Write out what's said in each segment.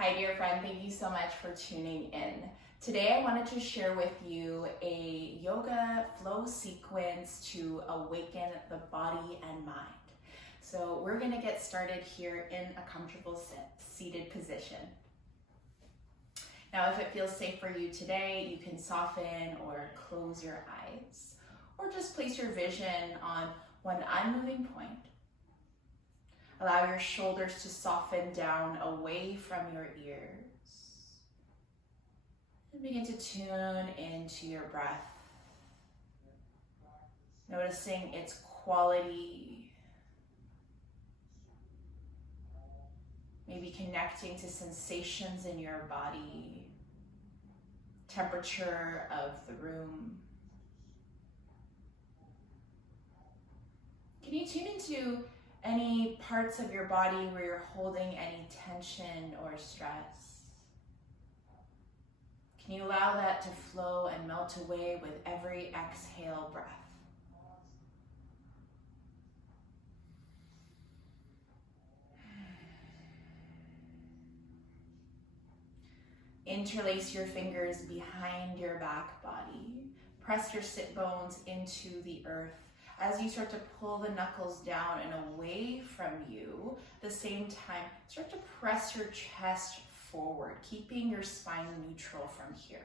Hi dear friend, thank you so much for tuning in. Today I wanted to share with you a yoga flow sequence to awaken the body and mind. So we're going to get started here in a comfortable seated position. Now if it feels safe for you today, you can soften or close your eyes, or just place your vision on one unmoving point. Allow your shoulders to soften down away from your ears. And begin to tune into your breath. Noticing its quality. Maybe connecting to sensations in your body. Temperature of the room. Can you tune into any parts of your body where you're holding any tension or stress? Can you allow that to flow and melt away with every exhale breath? Interlace your fingers behind your back body. Press your sit bones into the earth. As you start to pull the knuckles down and away from you, at the same time, start to press your chest forward, keeping your spine neutral from here.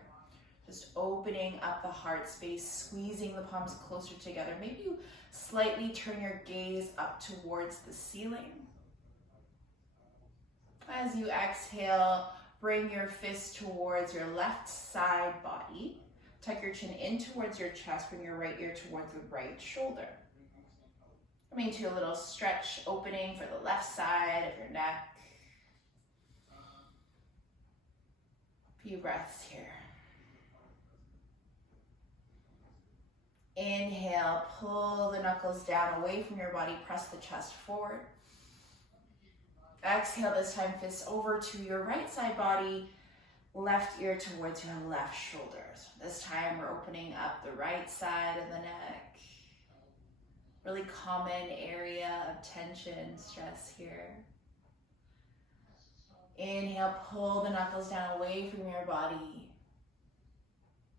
Just opening up the heart space, squeezing the palms closer together. Maybe you slightly turn your gaze up towards the ceiling. As you exhale, bring your fist towards your left side body. Tuck your chin in towards your chest, bring your right ear towards the right shoulder. Coming to a little stretch opening for the left side of your neck. Few breaths here. Inhale, pull the knuckles down away from your body, press the chest forward. Exhale, this time fists over to your right side body, left ear towards your left shoulder. So this time we're opening up the right side of the neck. Really common area of tension, stress here. Inhale, pull the knuckles down away from your body.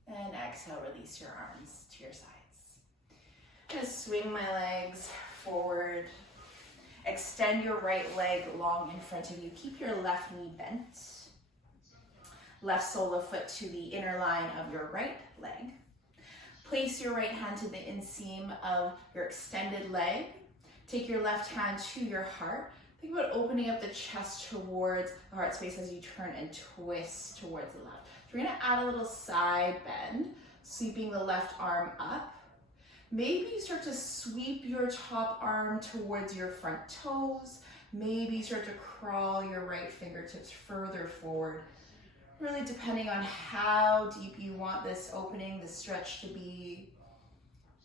And exhale, release your arms to your sides. I'm gonna swing my legs forward. Extend your right leg long in front of you. Keep your left knee bent. Left sole of foot to the inner line of your right leg. Place your right hand to the inseam of your extended leg. Take your left hand to your heart. Think about opening up the chest towards the heart space as you turn and twist towards the left. So we're gonna add a little side bend, sweeping the left arm up. Maybe you start to sweep your top arm towards your front toes. Maybe you start to crawl your right fingertips further forward. Really depending on how deep you want this opening, the stretch to be,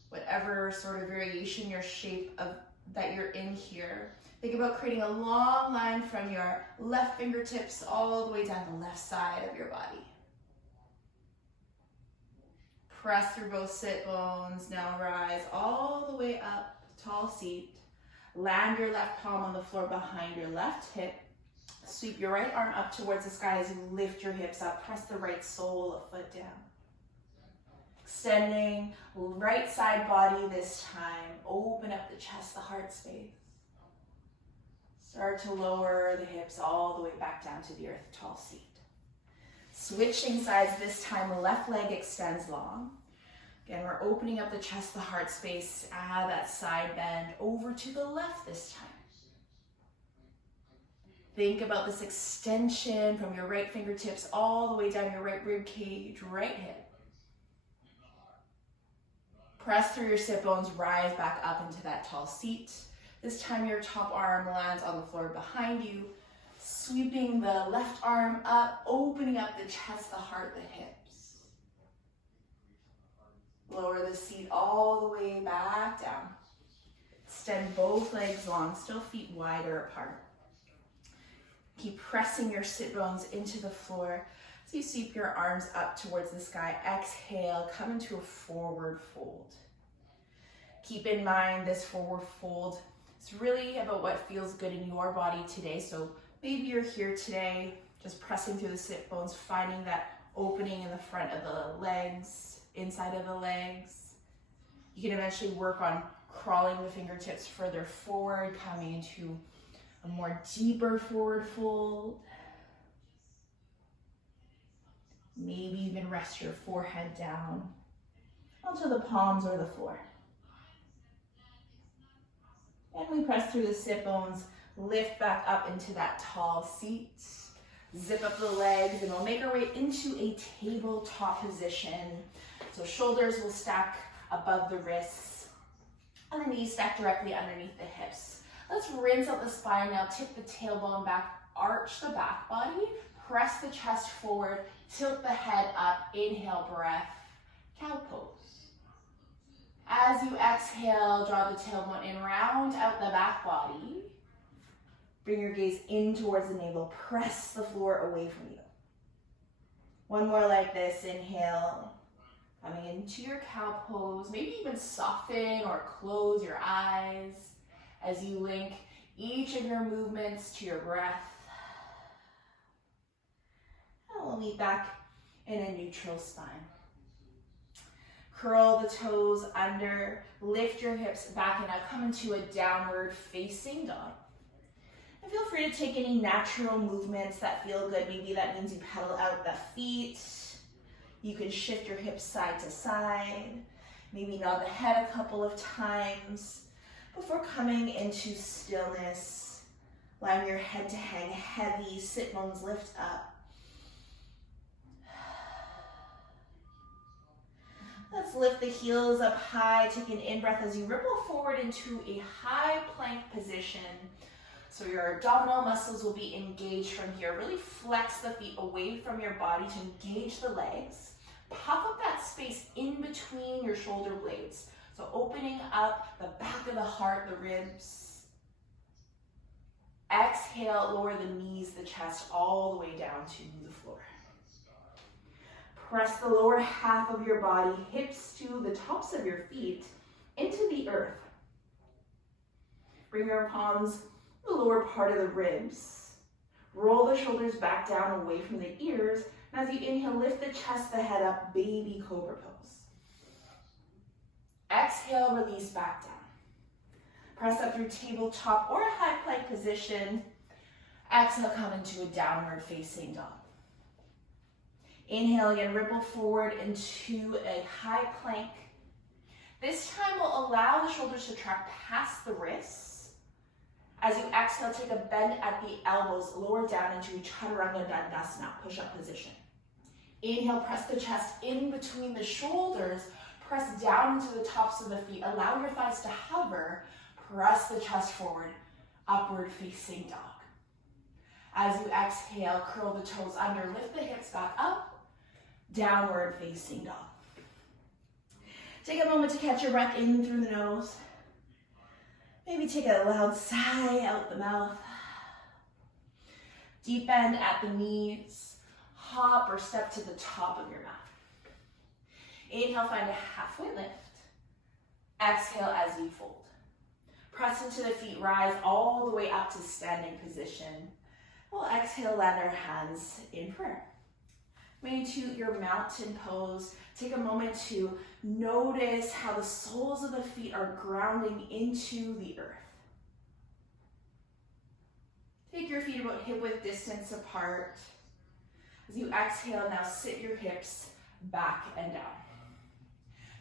whatever sort of variation your shape of that you're in here. Think about creating a long line from your left fingertips all the way down the left side of your body. Press through both sit bones, now rise all the way up, tall seat. Land your left palm on the floor behind your left hip. Sweep your right arm up towards the sky as you lift your hips up. Press the right sole of foot down. Extending right side body this time. Open up the chest, the heart space. Start to lower the hips all the way back down to the earth, tall seat. Switching sides this time, left leg extends long. Again, we're opening up the chest, the heart space. Add that side bend over to the left this time. Think about this extension from your right fingertips all the way down your right rib cage, right hip. Press through your sit bones, rise back up into that tall seat. This time your top arm lands on the floor behind you. Sweeping the left arm up, opening up the chest, the heart, the hips. Lower the seat all the way back down. Extend both legs long, still feet wider apart. Keep pressing your sit bones into the floor as you sweep your arms up towards the sky. Exhale, come into a forward fold. Keep in mind this forward fold is really about what feels good in your body today. So maybe you're here today Just pressing through the sit bones, finding that opening in the front of the legs, inside of the legs. You can eventually work on crawling the fingertips further forward, coming into a more deeper forward fold. Maybe even rest your forehead down onto the palms or the floor. And we press through the sit bones, lift back up into that tall seat. Zip up the legs, and we'll make our way into a tabletop position. So shoulders will stack above the wrists, and the knees stack directly underneath the hips. Let's rinse out the spine now, tip the tailbone back, arch the back body, press the chest forward, tilt the head up, inhale, breath, cow pose. As you exhale, draw the tailbone in, round out the back body. Bring your gaze in towards the navel. Press the floor away from you. One more like this. Inhale. Coming into your cow pose. Maybe even soften or close your eyes as you link each of your movements to your breath. And we'll meet back in a neutral spine. Curl the toes under. Lift your hips back, and now come into a downward facing dog. And feel free to take any natural movements that feel good. Maybe that means you pedal out the feet. You can shift your hips side to side. Maybe nod the head a couple of times before coming into stillness. Allowing your head to hang heavy, sit bones lift up. Let's lift the heels up high. Take an in-breath as you ripple forward into a high plank position. So your abdominal muscles will be engaged from here. Really flex the feet away from your body to engage the legs. Puff up that space in between your shoulder blades. So opening up the back of the heart, the ribs. Exhale, lower the knees, the chest, all the way down to the floor. Press the lower half of your body, hips to the tops of your feet, into the earth. Bring your palms the lower part of the ribs. Roll the shoulders back down away from the ears. And as you inhale, lift the chest, the head up, baby cobra pose. Exhale, release back down. Press up through tabletop or a high plank position. Exhale, come into a downward facing dog. Inhale again, ripple forward into a high plank. This time we'll allow the shoulders to track past the wrists. As you exhale, take a bend at the elbows, lower down into chaturanga dandasana, push-up position. Inhale, press the chest in between the shoulders, press down into the tops of the feet, allow your thighs to hover, press the chest forward, upward facing dog. As you exhale, curl the toes under, lift the hips back up, downward facing dog. Take a moment to catch your breath in through the nose. Maybe take a loud sigh out the mouth. Deep bend at the knees. Hop or step to the top of your mat. Inhale, find a halfway lift. Exhale as you fold. Press into the feet, rise all the way up to standing position. We'll exhale, land our hands in prayer. Maybe to your mountain pose, take a moment to notice how the soles of the feet are grounding into the earth. Take your feet about hip-width distance apart. As you exhale, now sit your hips back and down.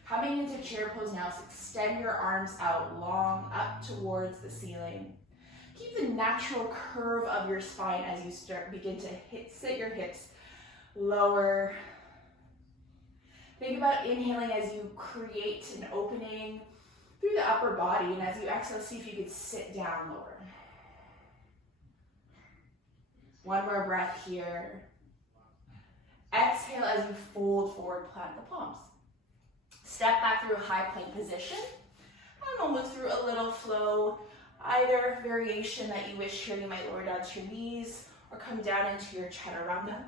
Coming into chair pose now, so extend your arms out long up towards the ceiling. Keep the natural curve of your spine as you begin to sit your hips lower. Think about inhaling as you create an opening through the upper body, and as you exhale, see if you could sit down lower. One more breath here. Exhale as you fold forward, plant the palms. Step back through a high plank position, and we'll move through a little flow, either variation that you wish here. You might lower down to your knees or come down into your chaturanga.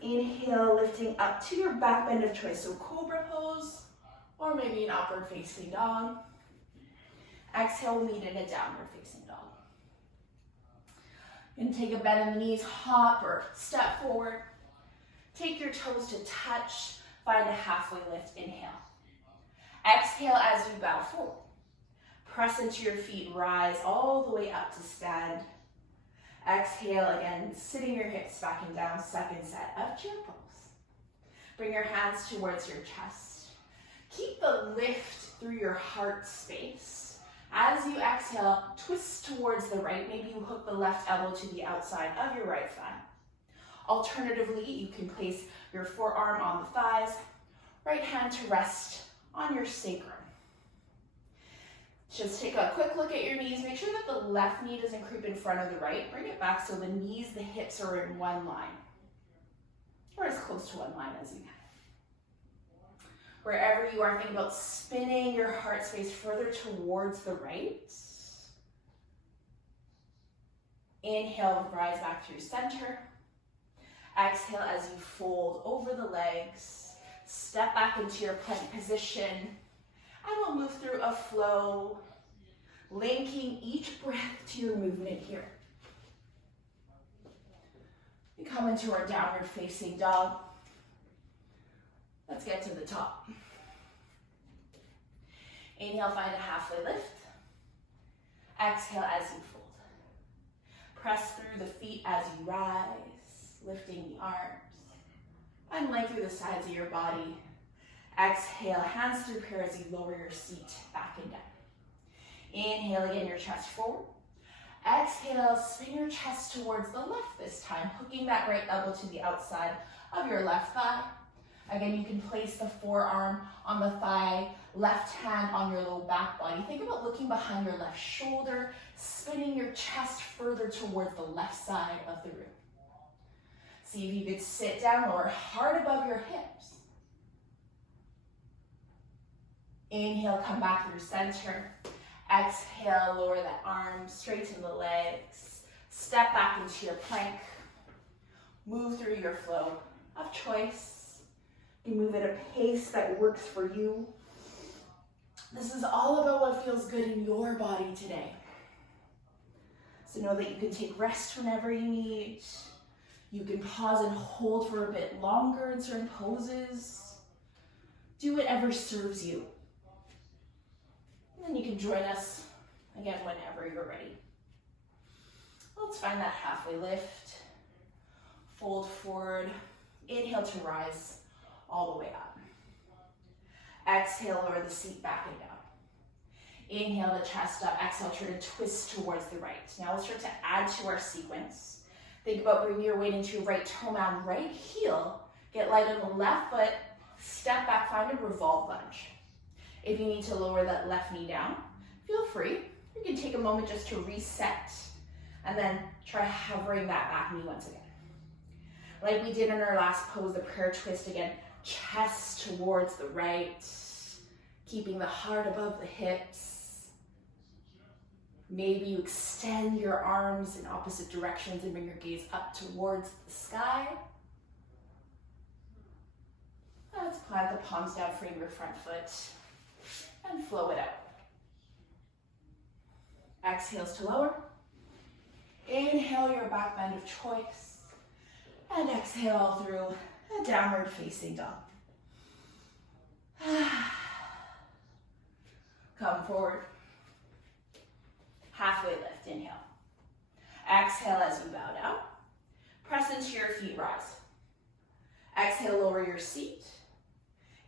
Inhale, lifting up to your back bend of choice, so cobra pose, or maybe an upward facing dog. Exhale, meet in a downward facing dog. And take a bend in the knees, hop or step forward. Take your toes to touch, find a halfway lift, inhale. Exhale as you bow forward. Press into your feet, rise all the way up to stand. Exhale again, sitting your hips back and down, second set of chair pose. Bring your hands towards your chest. Keep the lift through your heart space. As you exhale, twist towards the right. Maybe you hook the left elbow to the outside of your right thigh. Alternatively, you can place your forearm on the thighs, right hand to rest on your sacrum. Just take a quick look at your knees. Make sure that the left knee doesn't creep in front of the right. Bring it back so the knees, the hips are in one line, or as close to one line as you can. Wherever you are, think about spinning your heart space further towards the right. Inhale, rise back through center. Exhale as you fold over the legs. Step back into your plank position. And we'll move through a flow, linking each breath to your movement here. We come into our downward facing dog. Let's get to the top. Inhale, find a halfway lift. Exhale as you fold. Press through the feet as you rise, lifting the arms. And length through the sides of your body. Exhale, hands through prayer as you lower your seat back and down. Inhale again, your chest forward. Exhale, spin your chest towards the left this time, hooking that right elbow to the outside of your left thigh. Again, you can place the forearm on the thigh, left hand on your low back body. Think about looking behind your left shoulder, spinning your chest further towards the left side of the room. See if you could sit down, lower hard above your hips. Inhale, come back through center. Exhale, lower the arms, straighten the legs. Step back into your plank. Move through your flow of choice. You move at a pace that works for you. This is all about what feels good in your body today. So know that you can take rest whenever you need. You can pause and hold for a bit longer in certain poses. Do whatever serves you. And then you can join us again whenever you're ready. Let's find that halfway lift. Fold forward. Inhale to rise all the way up. Exhale, lower the seat back and down. Inhale the chest up. Exhale, try to twist towards the right. Now let's start to add to our sequence. Think about bringing your weight into your right toe mound, right heel. Get light on the left foot. Step back, find a revolve lunge. If you need to lower that left knee down, feel free. You can take a moment just to reset and then try hovering that back knee once again. Like we did in our last pose, the prayer twist again, chest towards the right, keeping the heart above the hips. Maybe you extend your arms in opposite directions and bring your gaze up towards the sky. Let's plant the palms down, frame your front foot, and flow it out. Exhales to lower. Inhale your back bend of choice. And exhale through a downward facing dog. Come forward. Halfway lift, inhale. Exhale as you bow down. Press into your feet, rise. Exhale, lower your seat.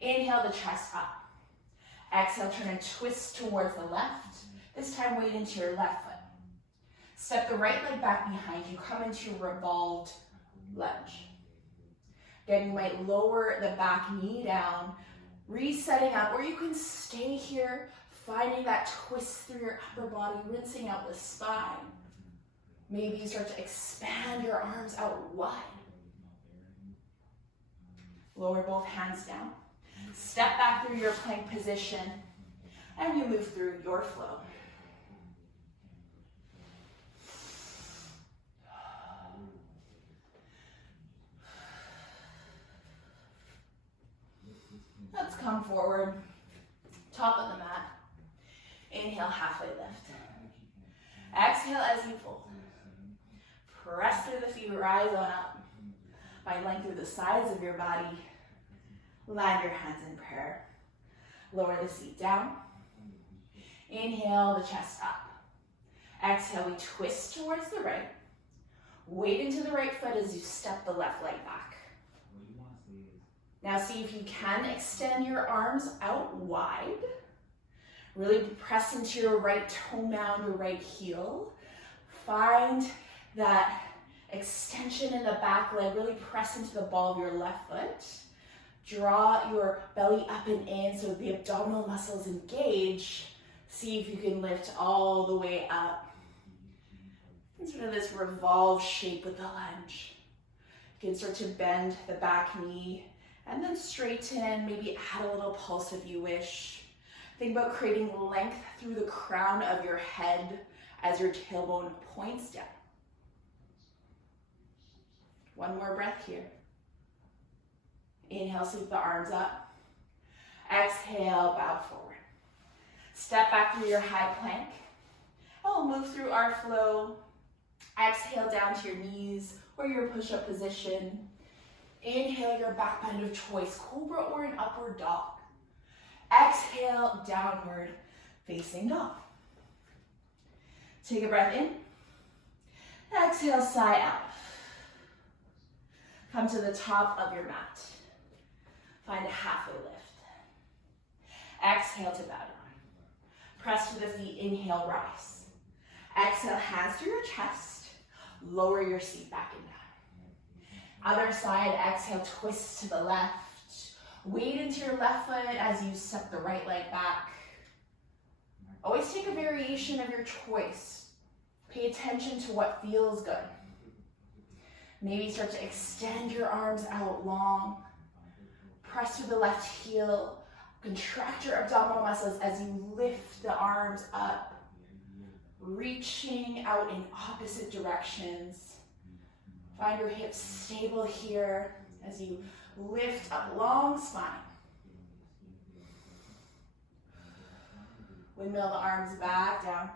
Inhale the chest up. Exhale, turn and twist towards the left. This time weight into your left foot. Step the right leg back behind you. Come into revolved lunge. Again, you might lower the back knee down, resetting up, or you can stay here, finding that twist through your upper body, rinsing out the spine. Maybe you start to expand your arms out wide. Lower both hands down. Step back through your plank position, and you move through your flow. Let's come forward, top of the mat. Inhale, halfway lift. Exhale as you fold. Press through the feet, rise on up. Find length through the sides of your body. Land your hands in prayer. Lower the seat down. Inhale the chest up. Exhale, we twist towards the right. Weight into the right foot as you step the left leg back. Now see if you can extend your arms out wide. Really press into your right toe mound, your right heel. Find that extension in the back leg. Really press into the ball of your left foot. Draw your belly up and in so the abdominal muscles engage. See if you can lift all the way up. And sort of this revolve shape with the lunge. You can start to bend the back knee and then straighten, maybe add a little pulse if you wish. Think about creating length through the crown of your head as your tailbone points down. One more breath here. Inhale, sweep the arms up. Exhale, bow forward. Step back through your high plank. And we'll move through our flow. Exhale down to your knees or your push-up position. Inhale your back bend of choice, cobra or an upward dog. Exhale, downward facing dog. Take a breath in. Exhale, sigh out. Come to the top of your mat. Find a halfway lift. Exhale to bow down. Press to the feet, inhale, rise. Exhale, hands through your chest. Lower your seat back and down. Other side, exhale, twist to the left. Weight into your left foot as you step the right leg back. Always take a variation of your choice. Pay attention to what feels good. Maybe start to extend your arms out long. Press through the left heel. Contract your abdominal muscles as you lift the arms up. Reaching out in opposite directions. Find your hips stable here as you lift up long spine. Windmill the arms back down.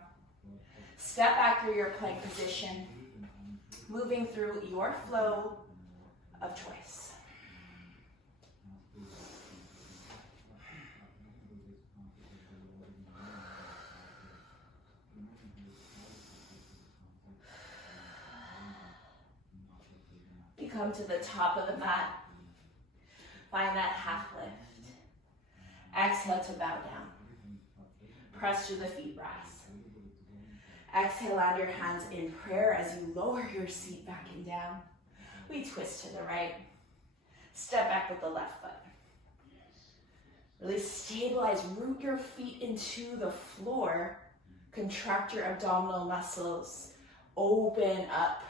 Step back through your plank position. Moving through your flow of choice. You come to the top of the mat. Find that half lift. Exhale to bow down. Press through the feet, rise. Exhale, land your hands in prayer as you lower your seat back and down. We twist to the right. Step back with the left foot. Really stabilize, root your feet into the floor. Contract your abdominal muscles. Open up.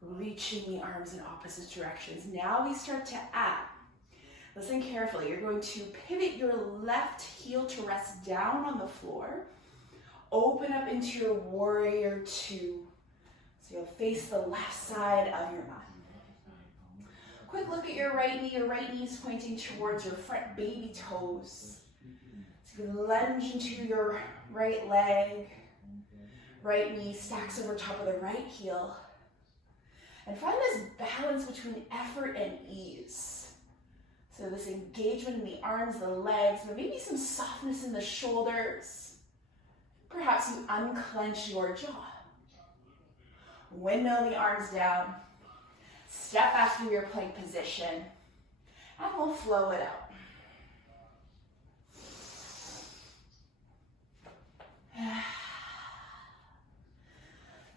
Reaching the arms in opposite directions. Now we start to add. Listen carefully. You're going to pivot your left heel to rest down on the floor. Open up into your warrior two. So you'll face the left side of your mat. Quick look at your right knee. Your right knee is pointing towards your front baby toes. So you lunge into your right leg. Right knee stacks over top of the right heel. And find this balance between effort and ease. So this engagement in the arms, the legs, but maybe some softness in the shoulders. Perhaps you unclench your jaw. Windmill the arms down. Step back through your plank position. And we'll flow it out.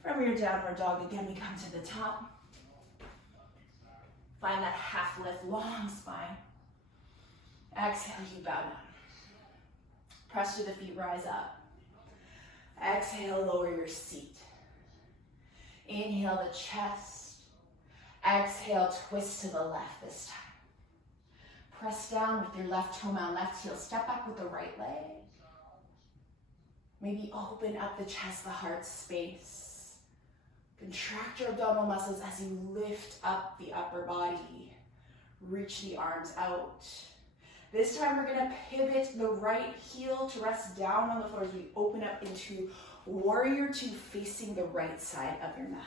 From your downward dog, again, we come to the top. Find that half lift, long spine. Exhale, you bow down. Press to the feet, rise up. Exhale, lower your seat. Inhale the chest. Exhale, twist to the left this time. Press down with your left toe mound, left heel. Step back with the right leg. Maybe open up the chest, the heart space. Contract your abdominal muscles as you lift up the upper body. Reach the arms out. This time we're gonna pivot the right heel to rest down on the floor as we open up into warrior two facing the right side of your mat.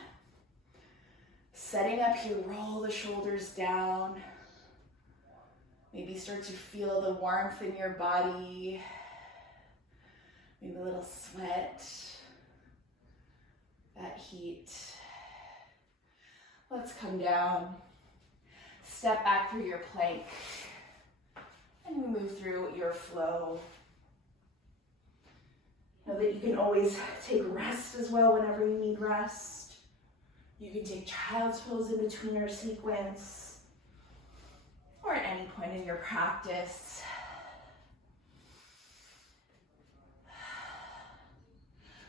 Setting up here, roll the shoulders down. Maybe start to feel the warmth in your body. Maybe a little sweat. That heat. Let's come down. Step back through your plank. And we move through your flow. Know that you can always take rest as well whenever you need rest. You can take child's pose in between our sequence or at any point in your practice.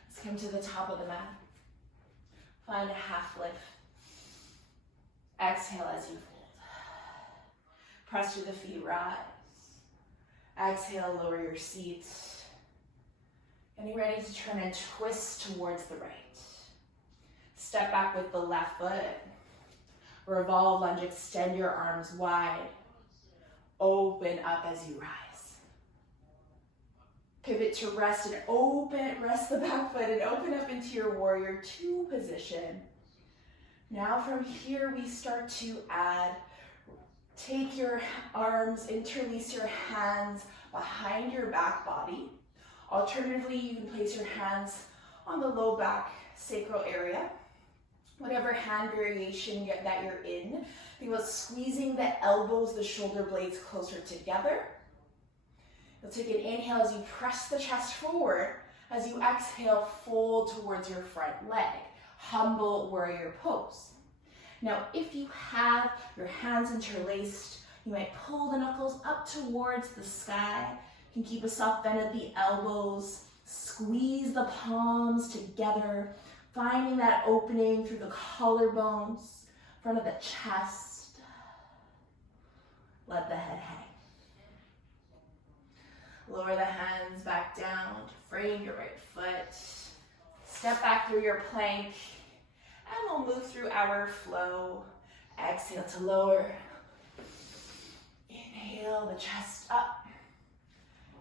Let's come to the top of the mat. Find a half lift. Exhale as you fold. Press through the feet, rise. Exhale, lower your seat. Getting ready to turn and twist towards the right. Step back with the left foot. Revolve lunge, extend your arms wide. Open up as you rise. Pivot to rest and open, rest the back foot and open up into your warrior two position. Now from here we start to add, take your arms, interlace your hands behind your back body. Alternatively, you can place your hands on the low back sacral area. Whatever hand variation that you're in. Think about squeezing the elbows, the shoulder blades closer together. You'll take an inhale as you press the chest forward. As you exhale, fold towards your front leg. Humble warrior pose. Now, if you have your hands interlaced, you might pull the knuckles up towards the sky. You can keep a soft bend at the elbows. Squeeze the palms together, finding that opening through the collarbones, front of the chest. Let the head hang. Lower the hands back down to frame your right foot. Step back through your plank, and we'll move through our flow. Exhale to lower. Inhale the chest up.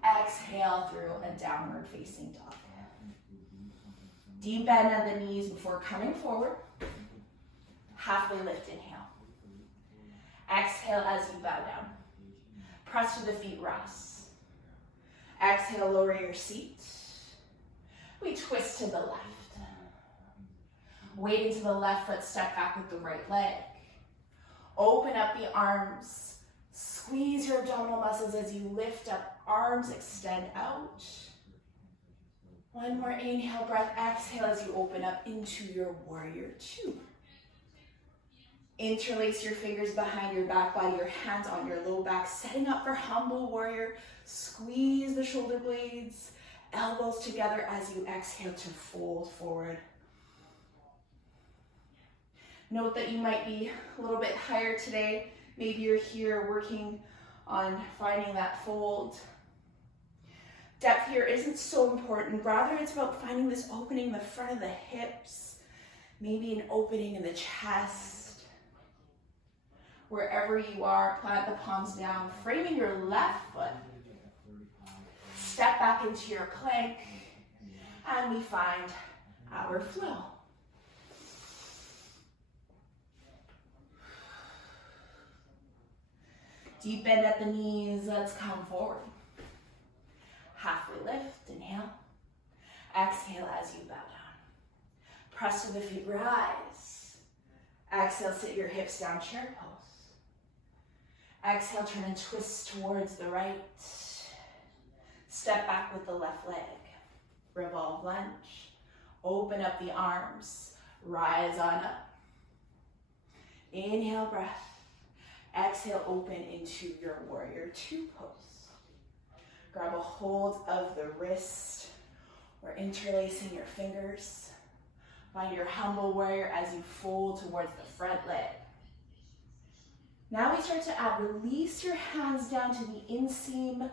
Exhale through a downward facing dog. Deep bend at the knees before coming forward. Halfway lift, inhale. Exhale as you bow down. Press to the feet, rise. Exhale, lower your seat. We twist to the left. Weight into the left foot, step back with the right leg. Open up the arms. Squeeze your abdominal muscles as you lift up, arms extend out. One more inhale, breath, exhale as you open up into your warrior two. Interlace your fingers behind your back body, your hands on your low back, setting up for humble warrior. Squeeze the shoulder blades, elbows together as you exhale to fold forward. Note that you might be a little bit higher today. Maybe you're here working on finding that fold. Depth here isn't so important. Rather, it's about finding this opening in the front of the hips, maybe an opening in the chest. Wherever you are, plant the palms down, framing your left foot. Step back into your plank, and we find our flow. Deep bend at the knees, let's come forward. Halfway lift, inhale. Exhale as you bow down. Press to the feet, rise. Exhale, sit your hips down, chair pose. Exhale, turn and twist towards the right. Step back with the left leg. Revolve lunge. Open up the arms. Rise on up. Inhale, breath. Exhale, open into your warrior two pose. Grab a hold of the wrist or interlacing your fingers. Find your humble warrior as you fold towards the front leg. Now we start to add, release your hands down to the inseam,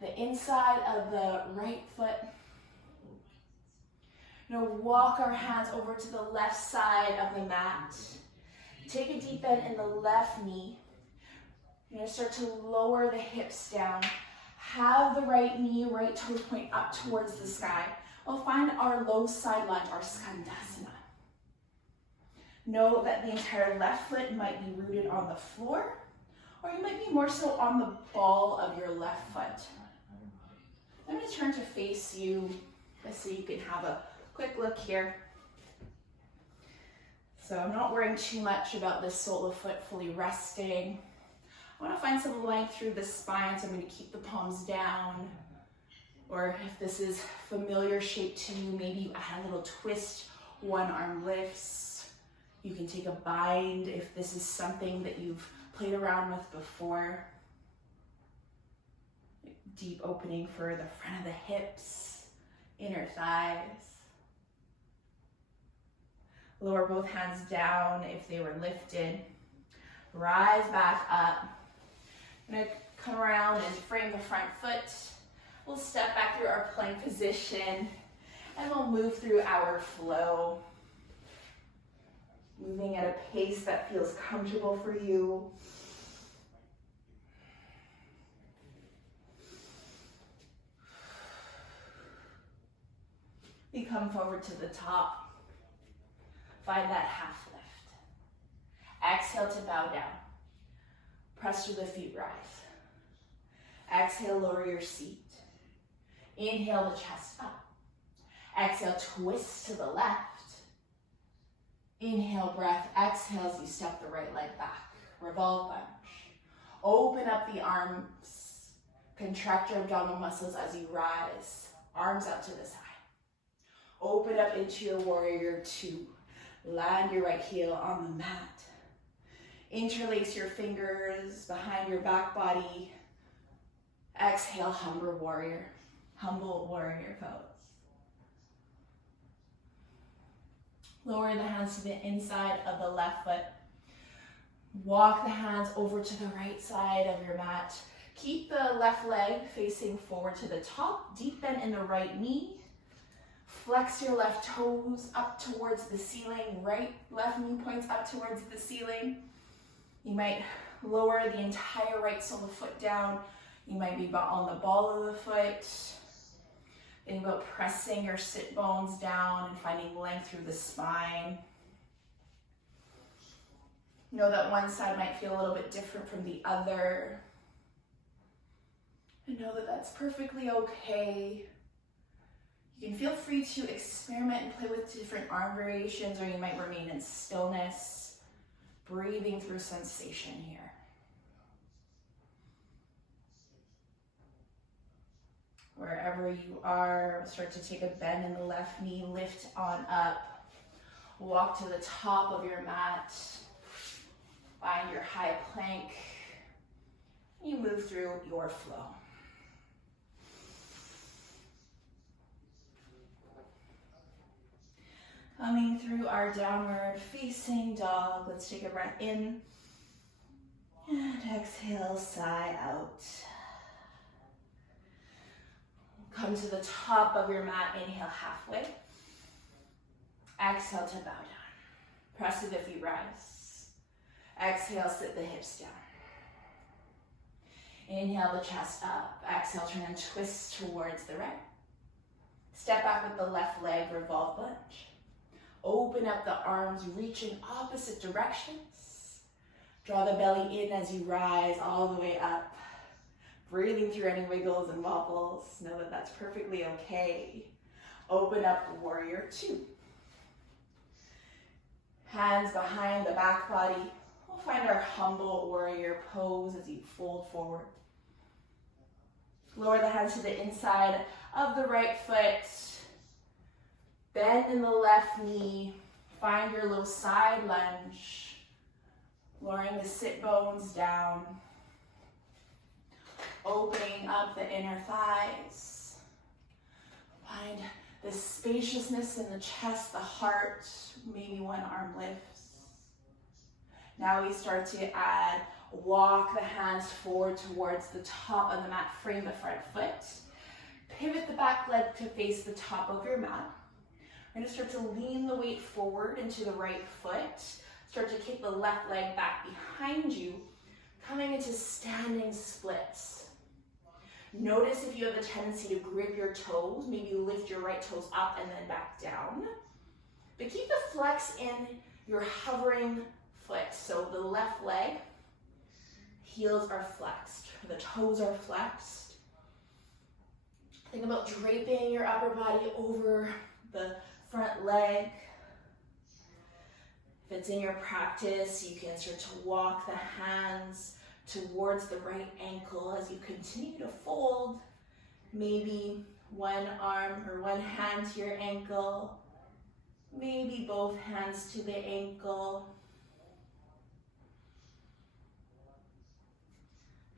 the inside of the right foot. Now walk our hands over to the left side of the mat. Take a deep bend in the left knee. You're going to start to lower the hips down. Have the right knee, right toe point up towards the sky. We'll find our low side lunge, our skandasana. Know that the entire left foot might be rooted on the floor, or you might be more so on the ball of your left foot. I'm going to turn to face you just so you can have a quick look here. So I'm not worrying too much about this sole of foot fully resting. I want to find some length through the spine, so I'm going to keep the palms down. Or if this is familiar shape to you, maybe you add a little twist, one arm lifts. You can take a bind if this is something that you've played around with before. Deep opening for the front of the hips, inner thighs. Lower both hands down if they were lifted. Rise back up. I'm going to come around and frame the front foot. We'll step back through our plank position and we'll move through our flow. Moving at a pace that feels comfortable for you. We come forward to the top. Find that half lift. Exhale to bow down. Press through the feet, rise. Exhale, lower your seat. Inhale the chest up. Exhale, twist to the left. Inhale, breath. Exhale as you step the right leg back. Revolve lunge. Open up the arms. Contract your abdominal muscles as you rise. Arms out to the side. Open up into your warrior two. Land your right heel on the mat. Interlace your fingers behind your back body. Exhale, humble warrior pose. Lower the hands to the inside of the left foot. Walk the hands over to the right side of your mat. Keep the left leg facing forward to the top. Deep bend in the right knee. Flex your left toes up towards the ceiling. Left knee points up towards the ceiling. You might lower the entire right sole of the foot down. You might be on the ball of the foot. Think about pressing your sit bones down and finding length through the spine. Know that one side might feel a little bit different from the other. And know that that's perfectly okay. You can feel free to experiment and play with different arm variations, or you might remain in stillness, breathing through sensation here. Wherever you are, start to take a bend in the left knee, lift on up. Walk to the top of your mat. Find your high plank. You move through your flow. Coming through our downward facing dog. Let's take a breath in. And exhale, sigh out. Come to the top of your mat, inhale halfway. Exhale to bow down. Press through the feet, rise. Exhale, sit the hips down. Inhale the chest up. Exhale, turn and twist towards the right. Step back with the left leg, revolve lunge. Open up the arms, reach in opposite directions. Draw the belly in as you rise all the way up. Breathing through any wiggles and wobbles. Know that that's perfectly okay. Open up warrior two. Hands behind the back body. We'll find our humble warrior pose as you fold forward. Lower the hands to the inside of the right foot. Bend in the left knee. Find your little side lunge. Lowering the sit bones down. Opening up the inner thighs. Find the spaciousness in the chest, the heart, maybe one arm lifts. Now we start to add, walk the hands forward towards the top of the mat, frame the front foot. Pivot the back leg to face the top of your mat. We're gonna start to lean the weight forward into the right foot. Start to kick the left leg back behind you, coming into standing splits. Notice if you have a tendency to grip your toes, maybe lift your right toes up and then back down. But keep the flex in your hovering foot. So the left leg, heels are flexed, the toes are flexed. Think about draping your upper body over the front leg. If it's in your practice, you can start to walk the hands towards the right ankle as you continue to fold. Maybe one arm or one hand to your ankle, maybe both hands to the ankle.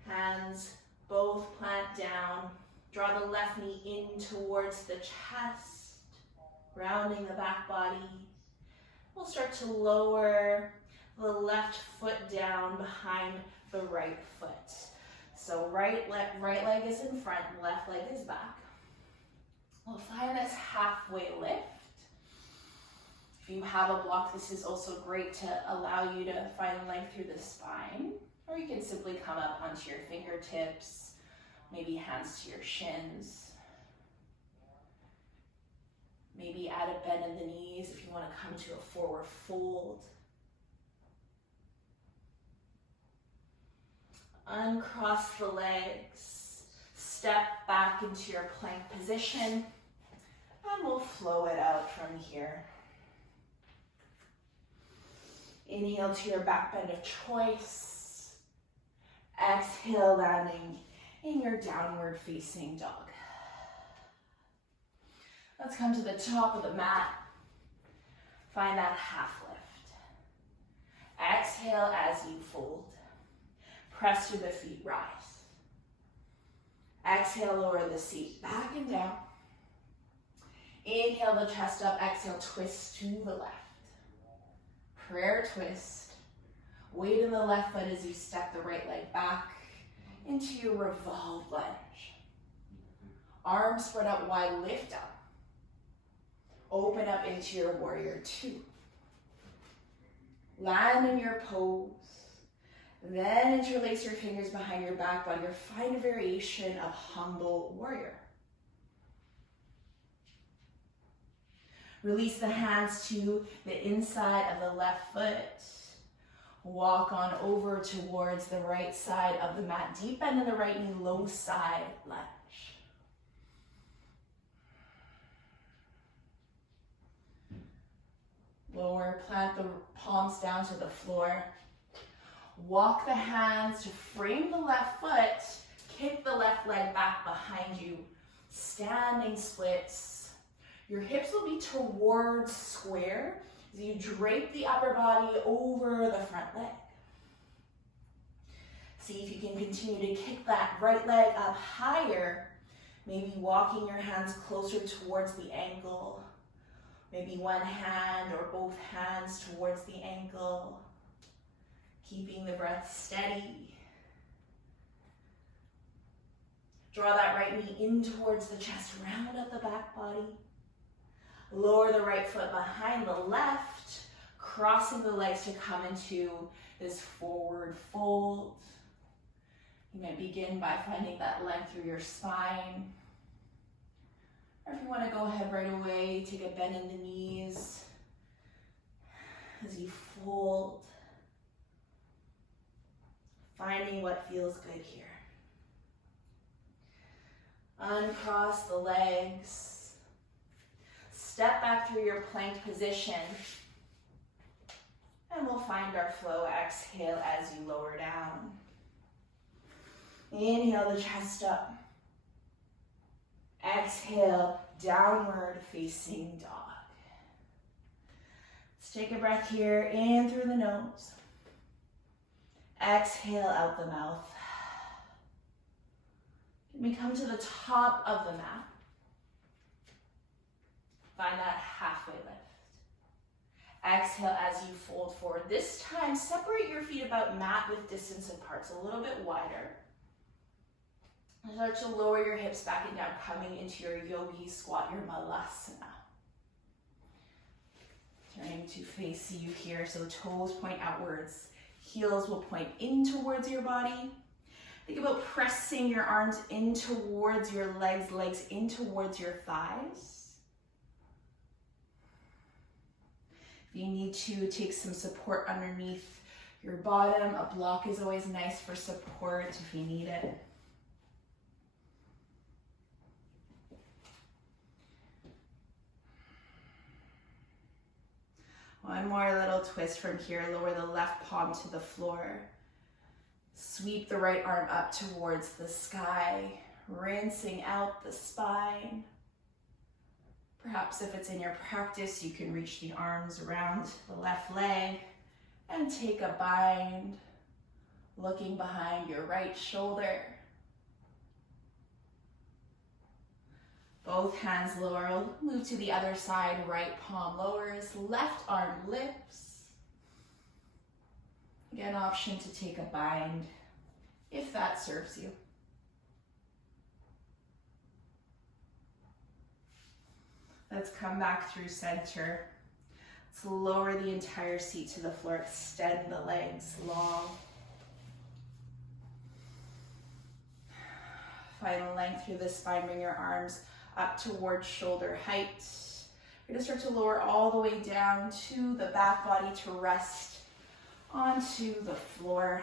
Hands both plant down. Draw the left knee in towards the chest, rounding the back body. We'll start to lower the left foot down behind the right foot. So right leg is in front, left leg is back. We'll find this halfway lift. If you have a block, this is also great to allow you to find length through the spine. Or you can simply come up onto your fingertips, maybe hands to your shins. Maybe add a bend in the knees if you want to come to a forward fold. Uncross the legs, step back into your plank position, and we'll flow it out from here. Inhale to your back bend of choice. Exhale, landing in your downward facing dog. Let's come to the top of the mat. Find that half lift. Exhale as you fold. Press through the feet, rise. Exhale, lower the seat back and down. Inhale the chest up, exhale, twist to the left. Prayer twist. Weight in the left foot as you step the right leg back into your revolve lunge. Arms spread out wide, lift up. Open up into your warrior two. Land in your pose. Then interlace your fingers behind your back body or find a variation of humble warrior. Release the hands to the inside of the left foot. Walk on over towards the right side of the mat. Deep bend in the right knee, low side lunge. Lower, plant the palms down to the floor. Walk the hands to frame the left foot. Kick the left leg back behind you. Standing splits. Your hips will be towards square as you drape the upper body over the front leg. See if you can continue to kick that right leg up higher. Maybe walking your hands closer towards the ankle. Maybe one hand or both hands towards the ankle. Keeping the breath steady. Draw that right knee in towards the chest, round up the back body. Lower the right foot behind the left, crossing the legs to come into this forward fold. You might begin by finding that length through your spine. Or if you want to go ahead right away, take a bend in the knees as you fold. Finding what feels good here. Uncross the legs. Step back through your plank position. And we'll find our flow. Exhale as you lower down. Inhale the chest up. Exhale, downward facing dog. Let's take a breath here, in through the nose. Exhale out the mouth. We come to the top of the mat. Find that halfway lift. Exhale as you fold forward. This time, separate your feet about mat width distance apart, so a little bit wider. And start to lower your hips back and down, coming into your yogi squat, your malasana. Turning to face you here, so toes point outwards. Heels will point in towards your body. Think about pressing your arms in towards your legs, legs in towards your thighs. If you need to, take some support underneath your bottom. A block is always nice for support if you need it. One more little twist from here. Lower the left palm to the floor. Sweep the right arm up towards the sky, rinsing out the spine. Perhaps if it's in your practice, you can reach the arms around the left leg and take a bind, looking behind your right shoulder. Both hands lower, move to the other side, right palm lowers, left arm lifts. Again, option to take a bind if that serves you. Let's come back through center. Let's lower the entire seat to the floor, extend the legs long. Find length through the spine, bring your arms up towards shoulder height. We're gonna start to lower all the way down to the back body to rest onto the floor.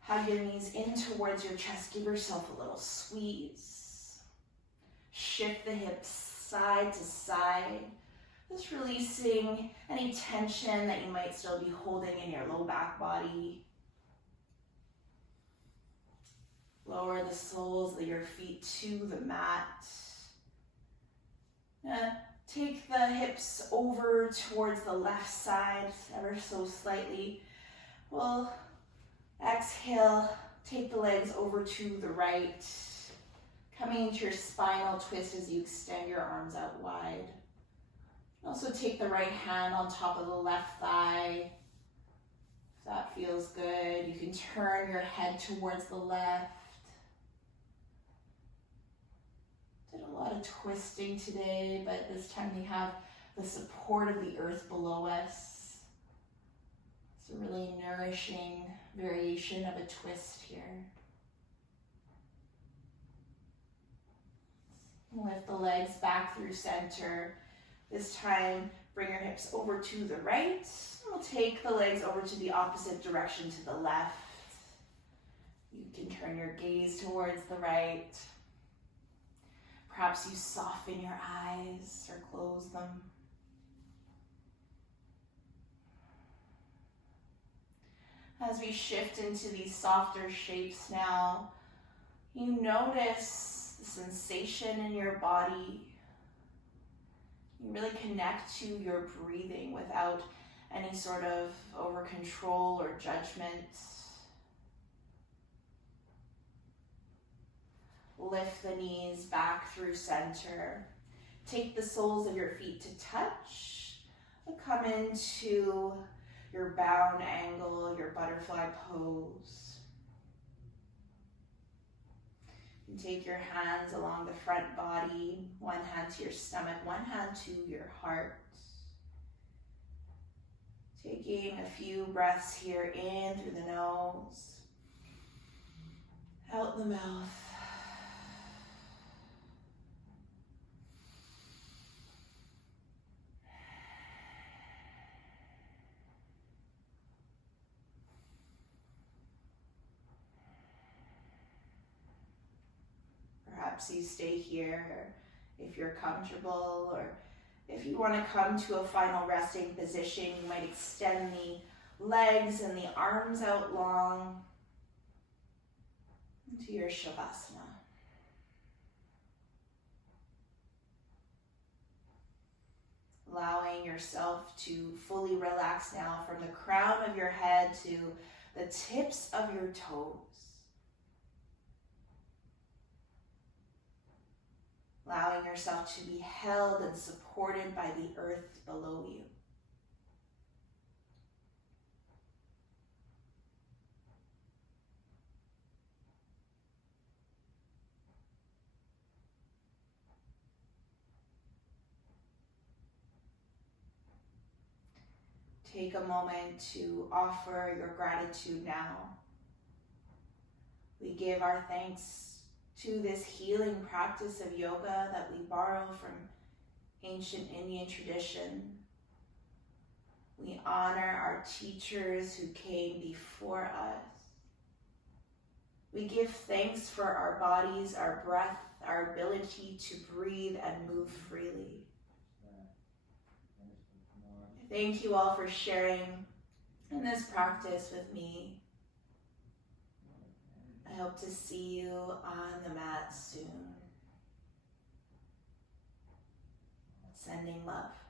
Hug your knees in towards your chest. Give yourself a little squeeze. Shift the hips side to side. Just releasing any tension that you might still be holding in your low back body. Lower the soles of your feet to the mat. Take the hips over towards the left side, ever so slightly. We'll exhale, take the legs over to the right. Coming into your spinal twist as you extend your arms out wide. Also take the right hand on top of the left thigh. If that feels good, you can turn your head towards the left. Did a lot of twisting today, but this time we have the support of the earth below us. It's a really nourishing variation of a twist here. Lift the legs back through center. This time, bring your hips over to the right. We'll take the legs over to the opposite direction to the left. You can turn your gaze towards the right. Perhaps you soften your eyes or close them. As we shift into these softer shapes now, you notice the sensation in your body. You really connect to your breathing without any sort of over control or judgment. Lift the knees back through center. Take the soles of your feet to touch. Come into your bound angle, your butterfly pose. And take your hands along the front body, one hand to your stomach, one hand to your heart. Taking a few breaths here in through the nose, out the mouth. Perhaps you stay here if you're comfortable, or if you want to come to a final resting position, you might extend the legs and the arms out long into your Shavasana. Allowing yourself to fully relax now from the crown of your head to the tips of your toes. Allowing yourself to be held and supported by the earth below you. Take a moment to offer your gratitude now. We give our thanks to this healing practice of yoga that we borrow from ancient Indian tradition. We honor our teachers who came before us. We give thanks for our bodies, our breath, our ability to breathe and move freely. Thank you all for sharing in this practice with me. I hope to see you on the mat soon. Sending love.